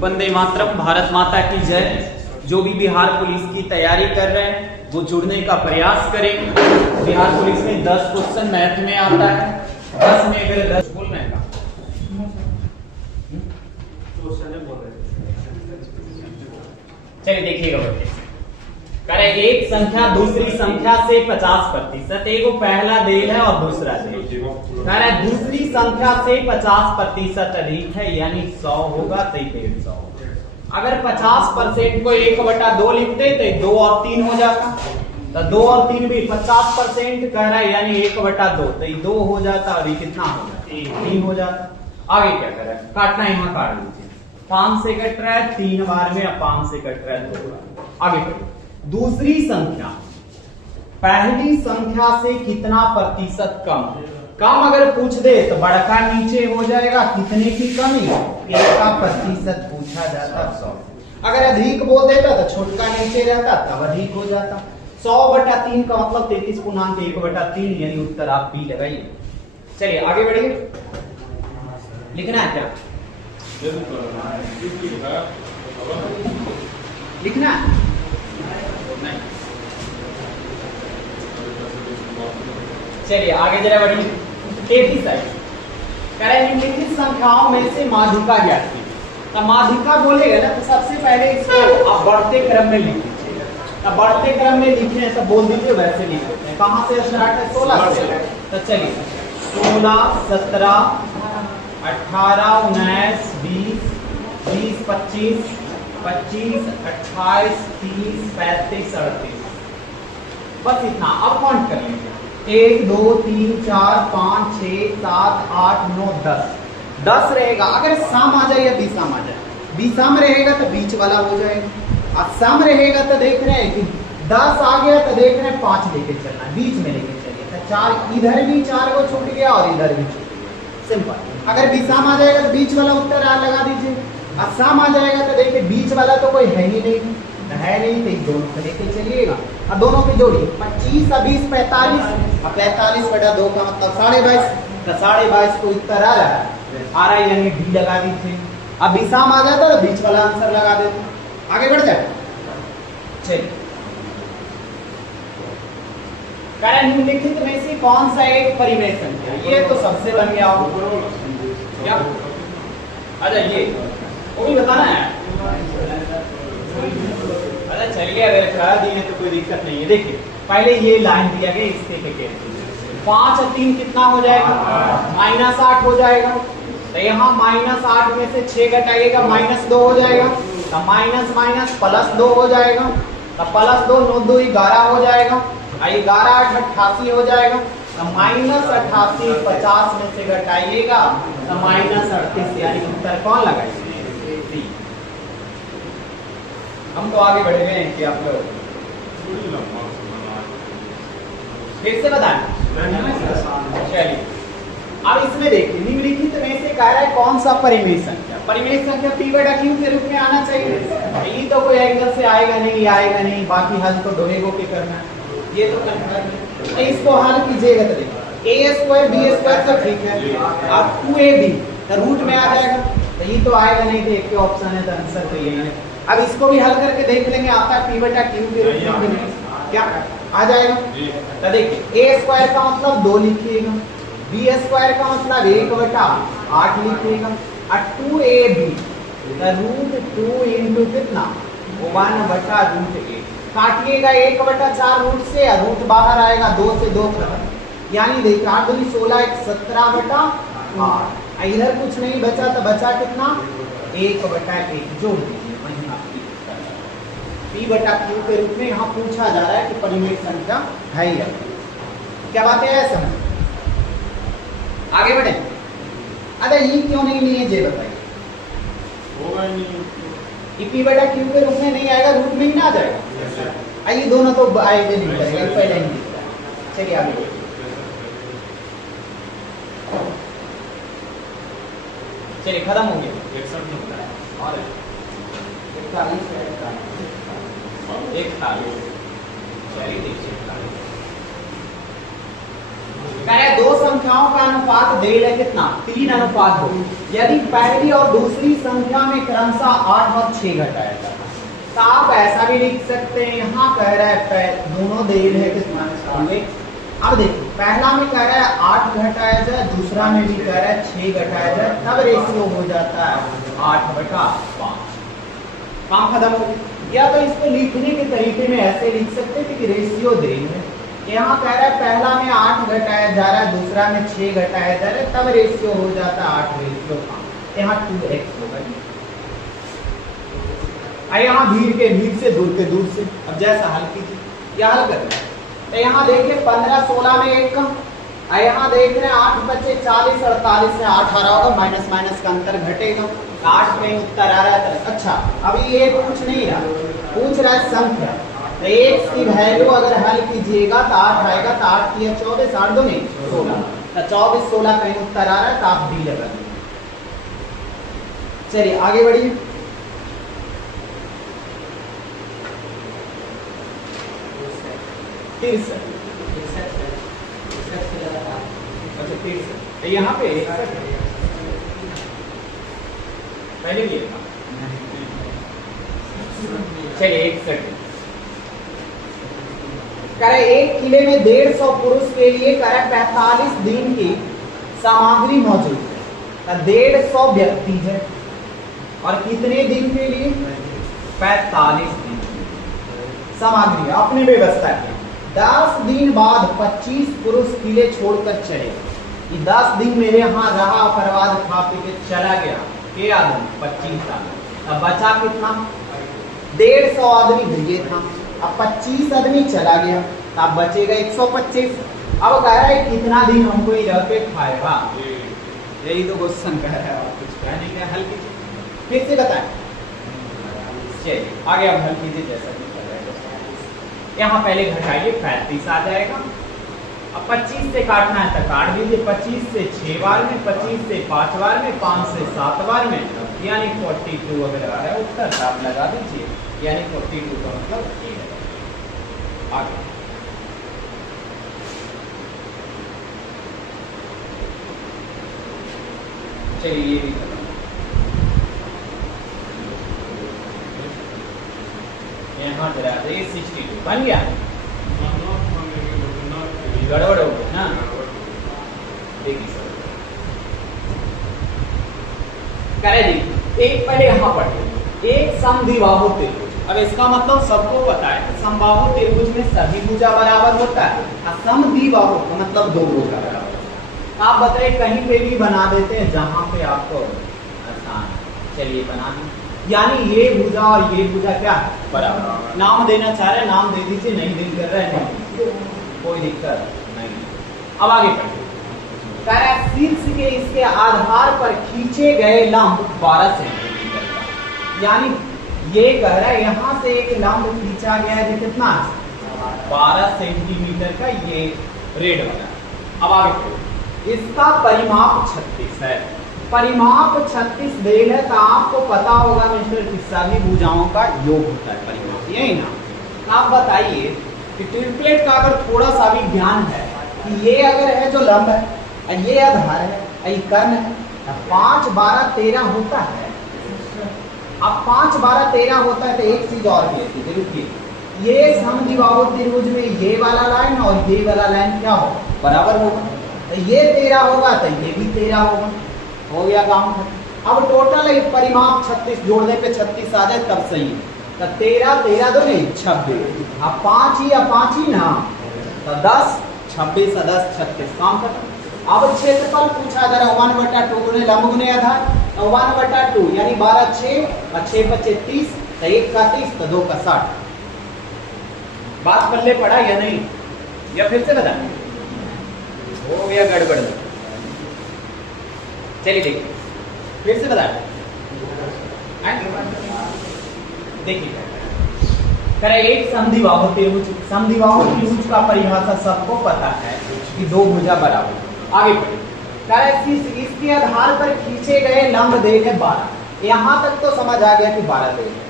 वंदे मातरम, भारत माता की जय। जो भी बिहार पुलिस की तैयारी कर रहे हैं वो जुड़ने का प्रयास करें। बिहार पुलिस में 10 क्वेश्चन मैथ में आता है। 10 में अगर 10 बोल रहे हैं चलिए देखिएगा बच्चे, कह रहे एक संख्या दूसरी संख्या से 50%, एक पहला देल है और दूसरा देल। कह रहे दूसरी संख्या से 50% अधिक है, यानी 100 होगा तो 150। अगर 50% को 1/2 लिखते तो 2 और 3 हो जाता, तो 2 और 3 भी 50% कह रहा है, यानी 1/2 तो 2 हो जाता, अभी कितना हो जाता 3 हो जाता। आगे क्या कर रहा है, काटना यहाँ काट लीजिए। 5 से कट रहा है 3 बार में, 5 से कट रहा है 2 बार। आगे बढ़िए, दूसरी संख्या पहली संख्या से कितना प्रतिशत कम। कम अगर पूछ दे तो बड़का नीचे हो जाएगा, कितने की कमी, 1 का प्रतिशत पूछा जाता 100। अगर अधिक बोल देता तो छोटका नीचे रहता, तब अधिक हो जाता। 100/3 का मतलब 33.1/3, यानी उत्तर आप बी लगाइए। चलिए आगे बढ़िए, लिखना है क्या, लिखना है? चलिए आगे जरा बढ़िए, 33 कह रहे निम्नलिखित संख्याओं में से माध्यिका ज्ञात कीजिए। तो माध्यिका बोलेगा ना तो सबसे पहले इसको आप बढ़ते क्रम में लिख लीजिएगा। तो बढ़ते क्रम में लिखे तो बोल दीजिए, वैसे लिख देते हैं। कहां से स्टार्ट है, 16 से। तो चलिए 16, 17, 18, 19, 20, 20, 25, 25, 28, 30, 35, 38, बस इतना। अब काउंट कर लीजिए, 1, 2, 3, 4, 5, 6, 7, 8, 9, 10 रहेगा। अगर सम आ जाए या विषम आ जाए, विषम रहेगा तो बीच वाला हो जाएगा, और सम रहेगा तो देख रहे हैं कि 10 आ गया तो देख रहे हैं 5 लेके चलना है, बीच में लेके चलिए। तो 4 इधर भी 4 को छूट गया और इधर भी छूट गया, सिंपल। अगर विषम आ जाएगा तो बीच वाला उत्तर लगा दीजिए, और सम आ जाएगा तो देखिए बीच वाला तो कोई है ही नहीं, है नहीं, तो दोनों को लेके चलिएगा। अब दोनों की जोड़ी 25 और 20, 45, और 45/2 का मतलब 22.5, तो 22.5 को उत्तर आ रहा है, यानी डी लगा दीजिए। अब विषम आ जाता तो बीच वाला आंसर लगा देते। आगे बढ़ जाए, चलिए निम्नलिखित में से कौन सा एक परिमेय संख्या, ये तो सबसे बन गया क्या, अच्छा ये वो भी बताना है। अच्छा चलिए, अगर करा दिए तो कोई दिक्कत नहीं है। देखिए पहले ये लाइन दिया गया, इससे पे 5 और 3 कितना हो जाएगा, -8 हो जाएगा। तो यहाँ -8 में से 6 घटाइएगा, -2 हो जाएगा। तो माइनस माइनस +2 हो जाएगा। तो +2, 9 2 11 हो जाएगा। 11 8 88 हो जाएगा। तो -88 50 में से घटाइएगा तो -38, यानी उत्तर कौन लगाएगा, हम तो आगे बढ़ गए हैं कि आप लोग फिर से बताएं। चलिए अब इसमें देखिए, निम्नलिखित में से कह रहा है कौन सा परिमेय संख्या, परिमेय संख्या P/Q के रूप में आना चाहिए। ये तो कोई एंगल से आएगा नहीं, बाकी हल तो दोनों के करना है, ये तो कंफर्म है। इसको हल कीजिएगा तो देखिए a² b² तो ठीक है, अब 2ab तो रूट में आ जाएगा, तो ये तो आएगा नहीं, तो एक के ऑप्शन है, तो आंसर तो यही है। अब इसको भी हल करके देख लेंगे, आता है P/Q के रूप में क्या आ जाएगा। तो देखिए a² का मतलब 2 लिखिएगा, b² का मतलब 1/8 लिखिएगा, और 2ab √2 इंटू कितना 1/√8 काटिएगा 1/4 रूट से, रूट बाहर आएगा 2 से 2 यानी देखिए 8 दूनी 16, 17/8। इधर कुछ नहीं बचा तो बचा कितना 1/1 जोड़ दीजिए। P/Q के रूप में यहाँ पूछा जा रहा है कि परिमेय संख्या है या क्या बात है, समझ आगे बढ़े। अरे ये क्यों नहीं लिए ये बताइए, P/Q के रूप में नहीं आएगा, रूट में ही ना आ जाएगा। ये दोनों तो आएंगे नहीं करेगा, पहले नहीं दिख रहा है। चलिए आगे, चलिए खत्म हो गया। 41 चलिए देखिए कह रहे दो संख्याओं का अनुपात डेढ़ है कितना 3:2। यदि पहली और दूसरी संख्या में क्रमशः 8 और 6 घटाया जाता है तो आप ऐसा भी लिख सकते हैं। यहाँ कह रहा है दोनों डेढ़ है कितना होंगे। अब देखिए पहला में कह रहा है 8 घटाया जाए, दूसरा में भी कह रहा है 6 घटाया जाए, तब रेशियो हो जाता है 8/5। काम खत्म हो गया। या तो इसको लिखने के तरीके में ऐसे लिख सकते थे कि रेशियो डेढ़ है। यहाँ कह रहा है पहला में 8 घटाया जा रहा है, दूसरा में 6 घटाया जा रहा है, तब रेशियो हो जाता है 8/5। यहाँ 2x होगा। यहाँ भीड़ से दूर से अब जैसा हल कीजिए, क्या हल करना है। तो यहाँ देखिए 15 16 में 1 कम, यहाँ देख रहे हैं 8 बचे 40 48 से 8 आ रहा होगा, माइनस माइनस का अंतर घटेगा, 8 में उत्तर आ रहा है। अच्छा अभी ये पूछ नहीं रहा, पूछ रहा है संख्या। तो x की वैल्यू अगर हल कीजिएगा तो 8 आएगा, तो 8 की 24, 8 2 नहीं 16, तो 24 16 कहीं उत्तर आ रहा है, तो आप डी लगा दीजिए। चलिए आगे बढ़िए। अच्छा यहाँ पे पहले भी था। चलिए 61 करे 1 किले में 150 पुरुष के लिए करे 45 दिन की सामग्री मौजूद है। 150 व्यक्ति है और कितने दिन के लिए 45 दिन सामग्री अपनी व्यवस्था की। 10 दिन बाद 25 पुरुष किले छोड़कर चले। 10 दिन मेरे यहाँ रहा, परवाद खा पी के चला गया, के आदमी 25 आदमी। अब बचा कितना 150 आदमी भेजे था, अब 25 आदमी चला गया, अब बचेगा 125। अब कह रहा है कितना दिन हमको ही रह के खाएगा। यही तो क्वेश्चन कह रहा है, कुछ कहने का हल कीजिए, फिर से बताएं। चलिए आगे अब हल कीजिए जैसा कि कर रहे हैं। यहाँ पहले घटाइए 35 आ जाएगा। अब 25 से काटना है तो काट दीजिए, 25 से 6 बार में, 25 से 5 बार में, 5 से 7 बार में, यानी 42 अगर आ रहा है उत्तर तो आप लगा दीजिए, यानी 42 का मतलब ये है। आगे चलिए ये भी यहाँ जरा 62 बन गया, गड़बड़ हो गई ना। देखिए करे देखिए एक पहले यहाँ पढ़िए, एक समद्विबाहु त्रिभुज। अब इसका मतलब सबको पता है समबाहु त्रिभुज में सभी भुजा बराबर होता है, और समद्विबाहु का मतलब दो भुजा बराबर। आप बताइए कहीं पे भी बना देते हैं जहां पे आपको आसान। चलिए बना दें, यानी ये भुजा और ये भुजा क्या है बराबर। नाम देना चाह रहे हैं नाम दे दीजिए, नहीं दिल कर रहे हैं कोई दिक्कत नहीं। अब आगे बढ़िए, शीर्ष के इसके आधार पर खींचे गए लंब 12 सेंटीमीटर का, यानी ये कह रहा है यहाँ से एक लंब खींचा गया है कितना 12 सेंटीमीटर का, ये रेड वाला। अब आगे बढ़िए, इसका परिमाप 36 है। परिमाप 36 देल है तो आपको पता होगा मिस्टर कि सभी भुजाओं का योग होता है परिमाप, यही ना। तो आप बताइए कि ट्रिपलेट का अगर थोड़ा सा भी ज्ञान है कि ये अगर है जो लंब है, ये आधार है, ये कर्ण है, 5 12 13 होता है। अब 5 12 13 होता है तो एक चीज और भी है, देखिए ये समद्विबाहु त्रिभुज में ये वाला लाइन और ये वाला लाइन क्या होगा बराबर होगा, तो ये 13 होगा तो ये भी 13 होगा, हो गया काम। अब टोटल परिमाप 36 जोड़ने पे 36 आ जाए तब सही है। तो 13 13 दो नहीं 26, अब 5 ही ना, तो 10 26 10 36 काम खत्म। अब क्षेत्रफल पूछा जा रहा है 1/2 गुने लंब गुने आधार, तो 1/2 यानी 12 6 और 6 25 30, तो 1 का 30 तो 2 का 60। बात पल्ले पड़ा या नहीं, या फिर से बता हो गया गड़बड़। चलिए देखिए फिर से बता देखिए करे एक समद्विबाहु त्रिभुज, समद्विबाहु त्रिभुज का परिभाषा सबको पता है कि दो भुजा बराबर। आगे बढ़िए, करे इसके आधार पर खींचे गए लंब देख है 12। यहां तक तो समझ आ गया कि 12 देख है,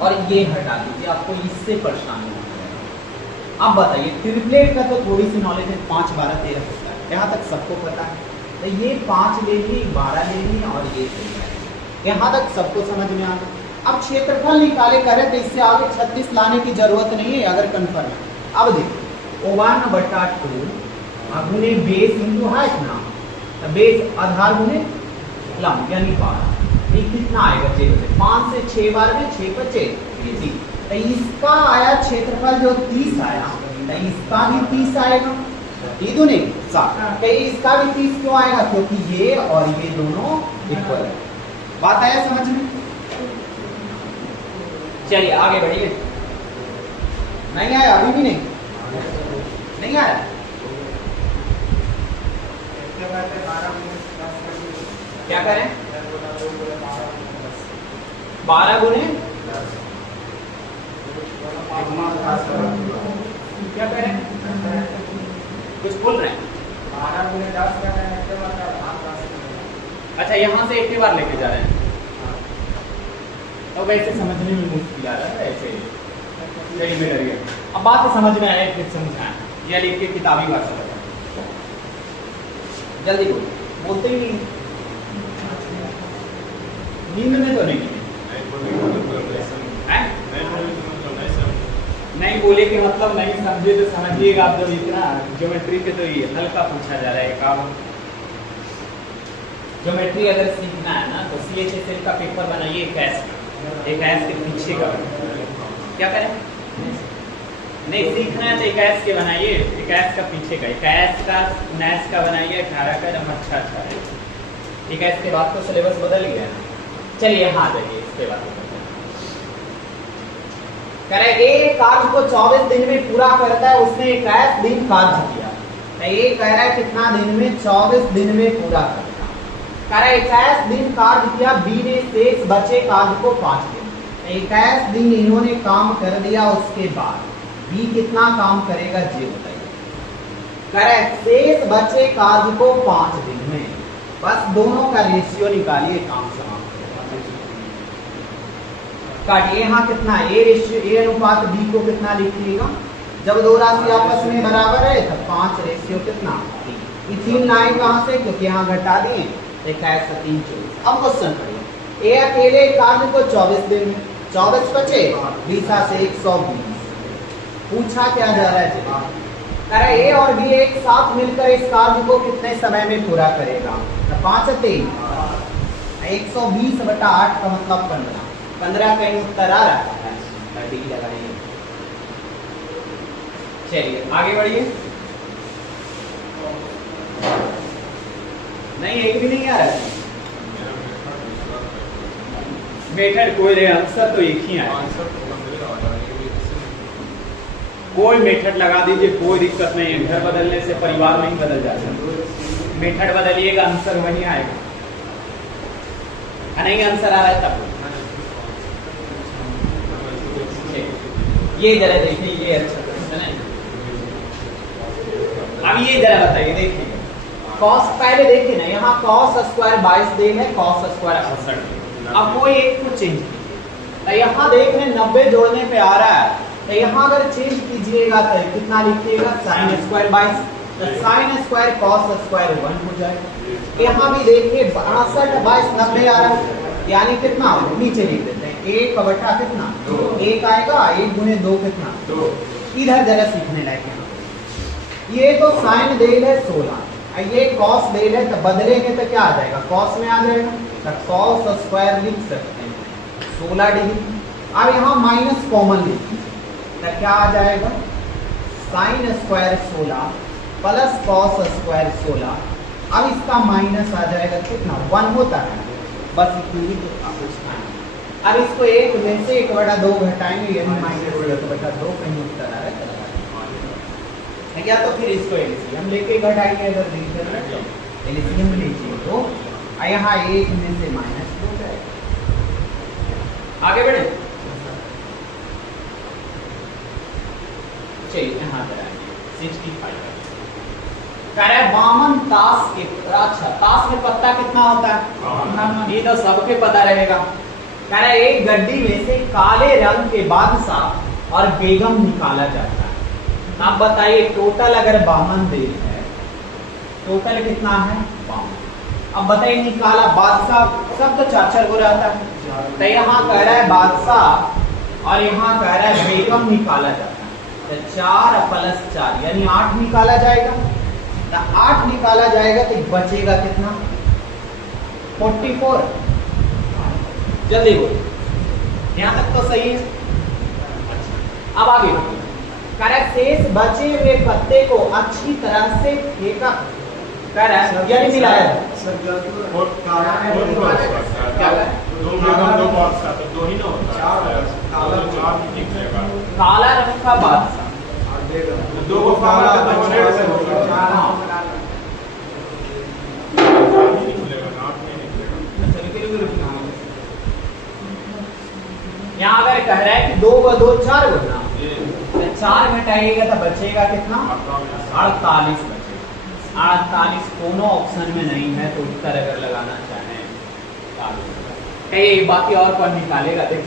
और ये हटा दीजिए, आपको इससे परेशानी हो जाएगी। अब बताइए ट्रिपलेट का तो थोड़ी सी नॉलेज है, 5 12 13 होता है, यहाँ तक सबको पता है। तो ये 5 ले ली, 12 ले ली और ये 13, यहाँ तक सबको समझ में आ गया। अब क्षेत्रफल निकाले करें तो इससे आगे 36 लाने की जरूरत नहीं है अगर कन्फर्म है। अब देखो 1/2 गुने बेस इंटू हाइट ना, तो बेस आधार गुने लंब यानी 12, ये कितना आएगा 0 से 5 से 6 बार में 6 बचे 30, तो इसका आया क्षेत्रफल जो 30 आया, तो इसका भी 30 आएगा, ये तो नहीं 60, इसका भी 30 क्यों आएगा, क्योंकि ये और ये दोनों इक्वल है। बात आया समझ में? चलिए आगे बढ़िए। नहीं आया अभी भी नहीं आया। क्या करें 12 गुने क्या करें, कुछ बोल रहे हैं? 12 गुने 10 का है। अच्छा यहाँ से एक ही बार लेके जा रहे हैं, तो वैसे समझने में मुश्किल आ रहा है, ऐसे यही में डरिए। अब बात समझ में आए फिर समझाएं, या लिख के किताबी भाषा बताएं, जल्दी बोलते ही नहीं, नींद में तो नहीं नहीं बोले कि मतलब नहीं समझे तो समझिएगा आप, जब इतना ज्योमेट्री के तो ये हल्का पूछा जा रहा है काम। ज्योमेट्री अगर सीखना है ना तो CHSL का पेपर बनाइए, एक ऐस के पीछे का, क्या करें नहीं सीखना है तो एक ऐस के बनाइए, एक ऐस का पीछे का, एक ऐस का नैस का बनाइए 18 का, एकदम अच्छा है। एक ऐस के बाद तो सिलेबस बदल गया। चलिए यहाँ आ जाइए, इसके बाद कह रहे एक कार्य को 24 दिन में पूरा करता है, उसने 21 दिन कार्य किया, ये कह रहा है कितना दिन में, 24 दिन में पूरा करता, कह रहा है 21 दिन कार्य किया, बी ने शेष बचे कार्य को 5 दिन, 21 दिन इन्होंने काम कर दिया, उसके बाद बी कितना काम करेगा ये बताइए। कह रहा है शेष बचे कार्य को 5 दिन में, बस दोनों का रेशियो निकालिए, काम समाप्त। काटिए यहाँ कितना ए रेशियो, ए अनुपात बी को कितना लिखिएगा, जब दो राशि आपस में बराबर है तब 5 रेशियो कितना 3, 3 लाइन कहाँ से, क्योंकि यहाँ घटा दिए, 21 से 3 24। अब क्वेश्चन करिए, ए अकेले कार्य को 24 दिन में, 24 बचे 20 से 120, पूछा क्या जा रहा है, अरे ए और बी एक साथ मिलकर इस कार्य को कितने समय में पूरा करेगा, 5 से 3 120/8 का मतलब 15 कहीं उत्तर आ रहा है, लगाइए। चलिए आगे बढ़िए, नहीं एक भी नहीं आ रहा है मेथड, कोई रहे आंसर तो एक ही आया, कोई मेथड लगा दीजिए, कोई दिक्कत नहीं है, घर बदलने से परिवार नहीं बदल जाता, मेथड बदलिएगा आंसर वही आएगा, नहीं आंसर आ रहा है तब ये जरा देखिए, ये अच्छा क्वेश्चन है। अब ये जरा बताइए, देखिए कॉस पहले देखिए ना, यहाँ कॉस स्क्वायर 22 दिन है, कॉस स्क्वायर 68। अब कोई एक को चेंज कीजिए, तो यहाँ देख रहे 90 जोड़ने पे आ रहा है, तो यहाँ अगर चेंज कीजिएगा तो कितना लिखिएगा, साइन स्क्वायर 22, तो साइन स्क्वायर कॉस स्क्वायर 1 हो जाएगा। यहाँ भी देखिए 62 22 90 आ रहा है, यानी कितना नीचे लिख देते हैं 1/2 कितना 1 आएगा, 1 गुने 2 कितना 2। इधर जरा सीखने लायक है, ये तो साइन देल है 16, ये कॉस देल है, तो बदलेंगे तो क्या आ जाएगा, कॉस में आ जाएगा, तो कॉस स्क्वायर लिख सकते हैं 16 डिग्री। अब यहाँ माइनस कॉमन लीजिए, तो क्या आ जाएगा, sine square 16 plus cos square 16, अब इसका माइनस आ जाएगा कितना 1 होता है, बस इतनी ही कुछ। अब इसको 1 में से 1/2 घटाएंगे, यानी माइनस 1/2 कहीं उत्तर आ रहा है, या तो फिर इसको एलसीएम लेके घटाएंगे, अगर एलसीएम लीजिए तो यहाँ 1 में से माइनस हो जाएगा। आगे बढ़े, चलिए यहाँ पर आएंगे 65। कह रहा है वामन ताश के, अच्छा ताश में पत्ता कितना होता है, ये तो सबके पता रहेगा। कह रहा है एक गड्डी में से काले रंग के बादशाह और बेगम निकाला जाता है, आप बताइए टोटल अगर 52 दिन है, टोटल कितना है 52। अब बताइए निकाला बादशाह, सब तो चार को रहता है, तो यहाँ कह रहा है बादशाह और यहाँ कह रहा है बेगम निकाला जाता है, तो 4 + 4 यानी 8 निकाला जाएगा। तो 8 निकाला जाएगा तो बचेगा कितना 44। जल्दी बोलो, यहाँ तक तो सही है। अब आगे शेष बचे हुए पत्ते को अच्छी तरह से फेंका, कह रहा है यानी मिलाया काला रंग का बादशाह, यहाँ अगर कह रहा है कि 2 व 2 4 गुना, तो 4 घटाइएगा तो बचेगा कितना 48 बचेगा। 48 दोनों ऑप्शन में नहीं है, तो उत्तर अगर लगाना चाहें बाकी और कौन निकालेगा देख।